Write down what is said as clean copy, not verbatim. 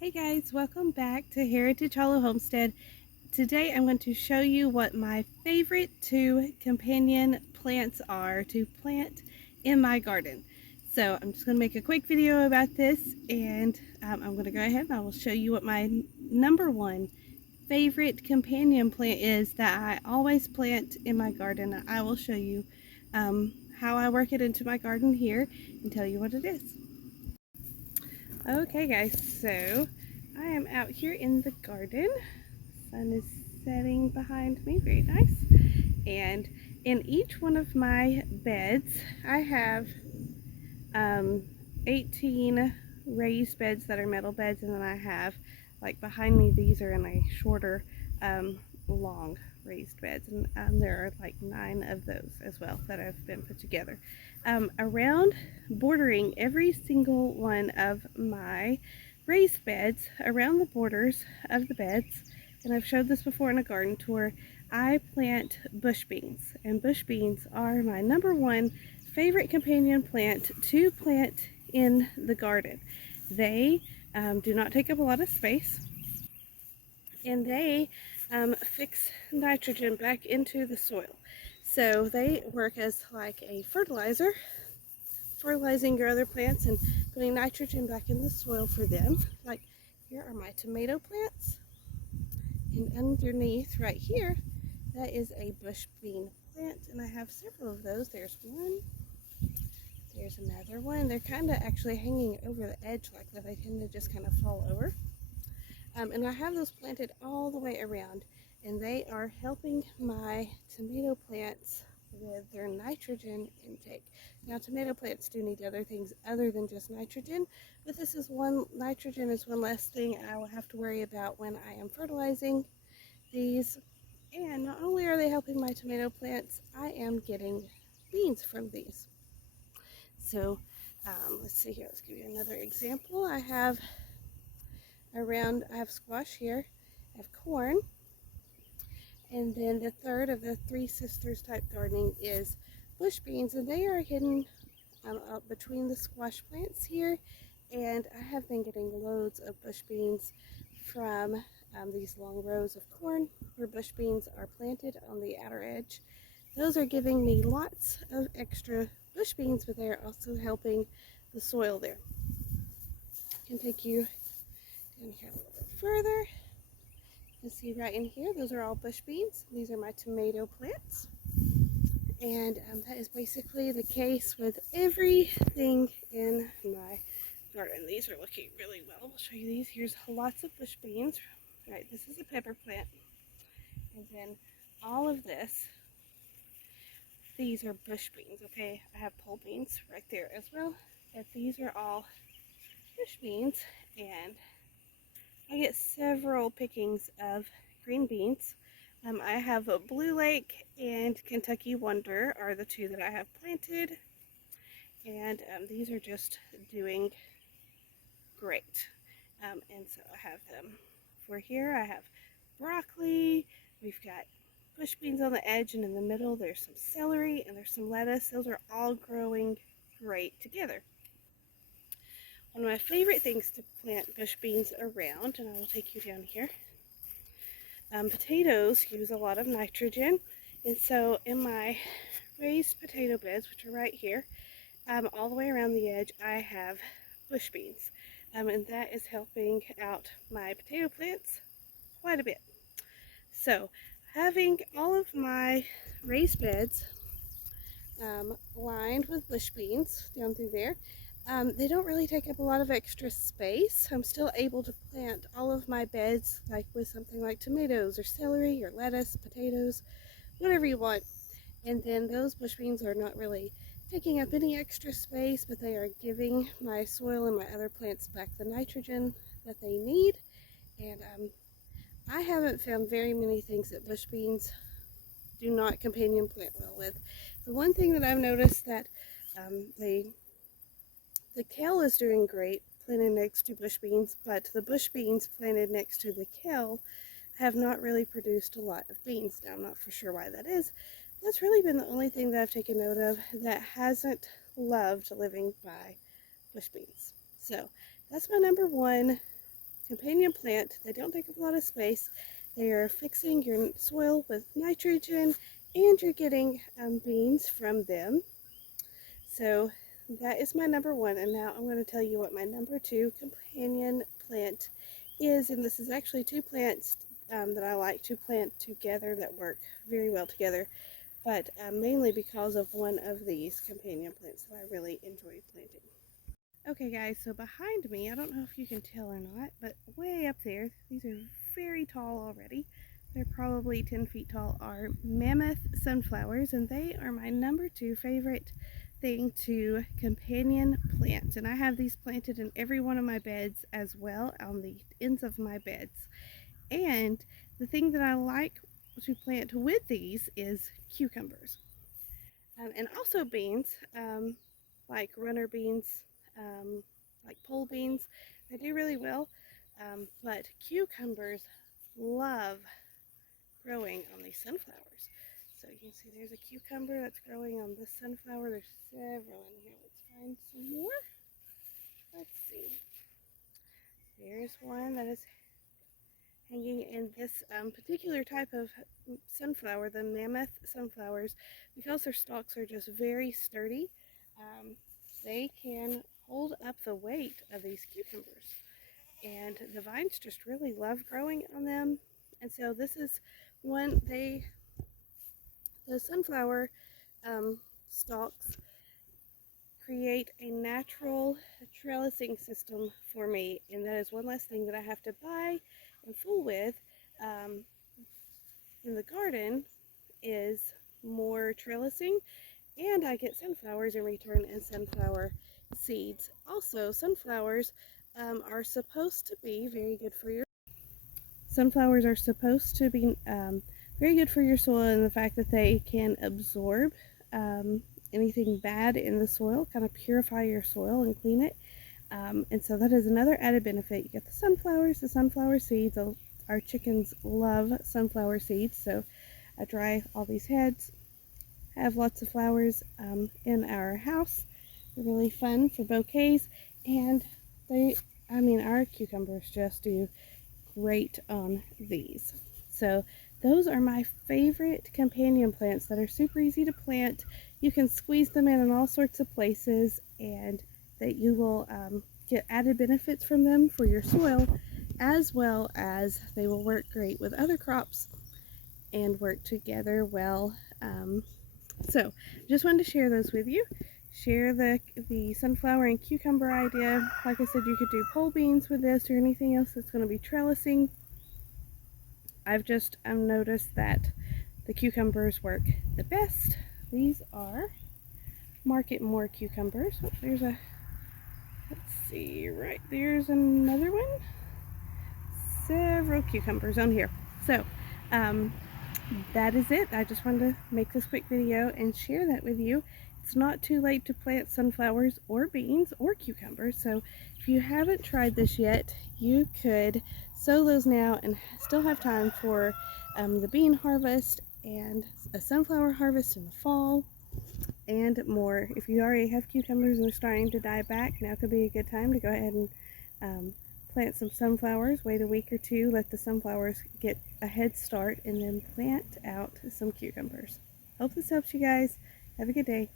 Hey guys, welcome back to Heritage Hollow Homestead. Today I'm going to show you what my favorite two companion plants are to plant in my garden. So I'm just going to make a quick video about this, and I'm going to go ahead and I will show you what my number one favorite companion plant is that I always plant in my garden. I will show you how I work it into my garden here and tell you what it is. Okay guys, so I am out here in the garden. Sun is setting behind me, very nice. And in each one of my beds, I have 18 raised beds that are metal beds, and then I have, like behind me, these are in a shorter, long raised beds, and there are like 9 of those as well that have been put together. Around, bordering every single one of my raised beds, around the borders of the beds, and I've showed this before in a garden tour, I plant bush beans, and bush beans are my number one favorite companion plant to plant in the garden. They do not take up a lot of space, and they fix nitrogen back into the soil. So they work as like a fertilizer, fertilizing your other plants and putting nitrogen back in the soil for them. Like here are my tomato plants, and underneath right here, that is a bush bean plant, and I have several of those. There's one, there's another one. They're kind of actually hanging over the edge like that. They tend to just kind of fall over. And I have those planted all the way around, and they are helping my tomato plants with their nitrogen intake. Now, tomato plants do need other things other than just nitrogen, but this is one, nitrogen is one less thing I will have to worry about when I am fertilizing these. And not only are they helping my tomato plants, I am getting beans from these. So let's see here, let's give you another example. I have squash here, I have corn, and then the third of the three sisters type gardening is bush beans, and they are hidden up between the squash plants here, and I have been getting loads of bush beans from these long rows of corn where bush beans are planted on the outer edge. Those are giving me lots of extra bush beans, but they are also helping the soil there. I can take you down here a little bit further. You can see right in here, those are all bush beans. These are my tomato plants. And that is basically the case with everything in my garden. These are looking really well. I'll show you these. Here's lots of bush beans. All right, this is a pepper plant. And then all of this, these are bush beans, okay? I have pole beans right there as well. But these are all bush beans, and I get several pickings of green beans. I have a Blue Lake and Kentucky Wonder are the two that I have planted, and these are just doing great. And so I have them for here. I have broccoli, we've got bush beans on the edge, and in the middle there's some celery and there's some lettuce. Those are all growing great together. One of my favorite things to plant bush beans around, and I will take you down here. Potatoes use a lot of nitrogen, and so in my raised potato beds, which are right here, all the way around the edge, I have bush beans, and that is helping out my potato plants quite a bit. So having all of my raised beds lined with bush beans down through there, they don't really take up a lot of extra space. I'm still able to plant all of my beds like with something like tomatoes or celery or lettuce, potatoes, whatever you want. And then those bush beans are not really taking up any extra space, but they are giving my soil and my other plants back the nitrogen that they need. And I haven't found very many things that bush beans do not companion plant well with. The one thing that I've noticed that the kale is doing great planted next to bush beans, but the bush beans planted next to the kale have not really produced a lot of beans. Now, I'm not for sure why that is. That's really been the only thing that I've taken note of that hasn't loved living by bush beans. So that's my number one companion plant. They don't take up a lot of space. They are fixing your soil with nitrogen, and you're getting beans from them. So that is my number one, and now I'm going to tell you what my number two companion plant is. And this is actually two plants that I like to plant together that work very well together, but mainly because of one of these companion plants that I really enjoy planting. Okay guys, so behind me, I don't know if you can tell or not, but way up there, these are very tall already. They're probably 10 feet tall, are mammoth sunflowers, and they are my number two favorite thing to companion plant. And I have these planted in every one of my beds as well, on the ends of my beds. And the thing that I like to plant with these is cucumbers. And also beans, like runner beans, like pole beans. They do really well, but cucumbers love growing on these sunflowers. So you can see there's a cucumber that's growing on this sunflower. There's several in here. Let's find some more. Let's see. There's one that is hanging in this particular type of sunflower, the mammoth sunflowers. Because their stalks are just very sturdy, they can hold up the weight of these cucumbers, and the vines just really love growing on them. And so this is one, the sunflower stalks create a natural trellising system for me, and that is one less thing that I have to buy and fool with um, in the garden, is more trellising, and I get sunflowers in return and sunflower seeds. Also, sunflowers are supposed to be very good for your very good for your soil, in the fact that they can absorb anything bad in the soil, kind of purify your soil and clean it. And so that is another added benefit. You get the sunflower seeds. Our chickens love sunflower seeds, so I dry all these heads, have lots of flowers in our house. They're really fun for bouquets, and our cucumbers just do great on these. So those are my favorite companion plants that are super easy to plant. You can squeeze them in all sorts of places, and that you will get added benefits from them for your soil, as well as they will work great with other crops and work together well. So just wanted to share those with you. Share the sunflower and cucumber idea. Like I said, you could do pole beans with this or anything else that's going to be trellising. I've noticed that the cucumbers work the best. These are Market More cucumbers. Oh, let's see, right there's another one. Several cucumbers on here. So that is it. I just wanted to make this quick video and share that with you. It's not too late to plant sunflowers or beans or cucumbers, so if you haven't tried this yet, you could sow those now and still have time for the bean harvest and a sunflower harvest in the fall and more. If you already have cucumbers and they're starting to die back, now could be a good time to go ahead and plant some sunflowers. Wait a week or two, let the sunflowers get a head start, and then plant out some cucumbers. Hope this helps you guys. Have a good day.